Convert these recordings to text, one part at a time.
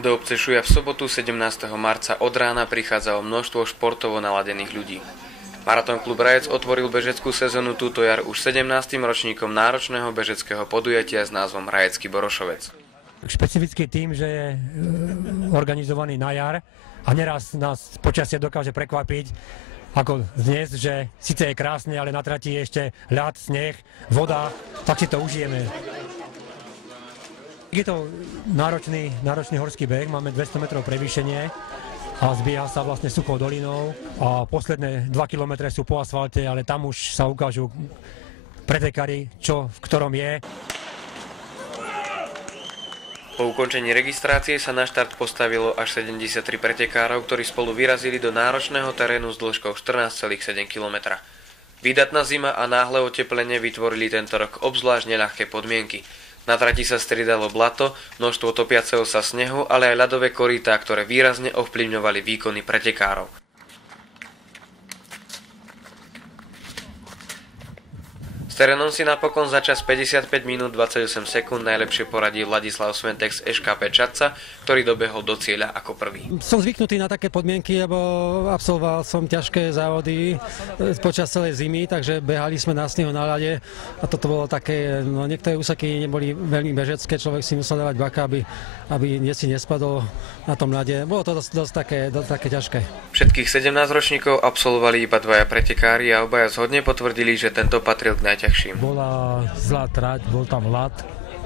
Do obce Šuja v sobotu 17. marca od rána prichádzalo množstvo športovo naladených ľudí. Marathon klub Rajec otvoril bežeckú sezónu túto jar už 17. ročníkom náročného bežeckého podujatia s názvom Rajecký Borošovec. Špecifický tým, že je organizovaný na jar a neraz nás počasie dokáže prekvapiť, ako dnes, že síce je krásne, ale na trati je ešte ľad, sneh, voda, tak si to užijeme. Je to náročný horský beh, máme 200 metrov prevýšenie a zbieha sa vlastne suchou dolinou a posledné 2 kilometre sú po asfalte, ale tam už sa ukážu pretekári, čo v ktorom je. Po ukončení registrácie sa na štart postavilo až 73 pretekárov, ktorí spolu vyrazili do náročného terénu s dĺžkou 14,7 km. Výdatná zima a náhle oteplenie vytvorili tento rok obzvlášť neľahké podmienky. Na trati sa striedalo blato, množstvo topiaceho sa snehu, ale aj ľadové korýtá, ktoré výrazne ovplyvňovali výkony pretekárov. S terénom si napokon za čas 55 minút 28 sekúnd najlepšie poradil Ladislav Sventek z SKP Čadca, ktorý dobehol do cieľa ako prvý. Som zvyknutý na také podmienky, lebo absolvoval som ťažké závody počas celej zimy, takže behali sme na snehu na ľade a toto bolo také, no niektoré úseky neboli veľmi bežecké, človek si musel dávať baka, aby si nespadol na tom ľade. Bolo to dosť také ťažké. Všetkých 17 ročníkov absolvovali iba dvaja pretekári a obaja zhodne potvrdili, že tento patril k najťažším. Bola zlá trať, bol tam ľad,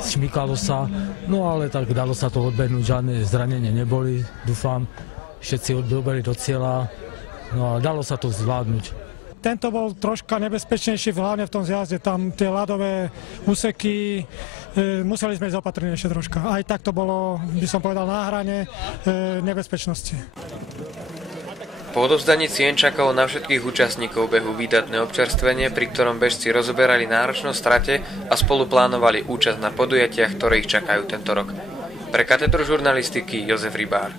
šmykalo sa, no ale tak dalo sa to odbehnúť, žiadne zranenie neboli, dúfam, všetci odbehli do cieľa, no a dalo sa to zvládnuť. Tento bol troška nebezpečnejší, hlavne v tom zjazde, tam tie ľadové úseky, museli sme ísť opatrnejšie troška. Aj tak to bolo, by som povedal, na hrane nebezpečnosti. Po odovzdaní cien čakalo na všetkých účastníkov behu výdatné občerstvenie, pri ktorom bežci rozoberali náročnosť trate a spolu plánovali účasť na podujatiach, ktoré ich čakajú tento rok. Pre katedru žurnalistiky Jozef Rybár.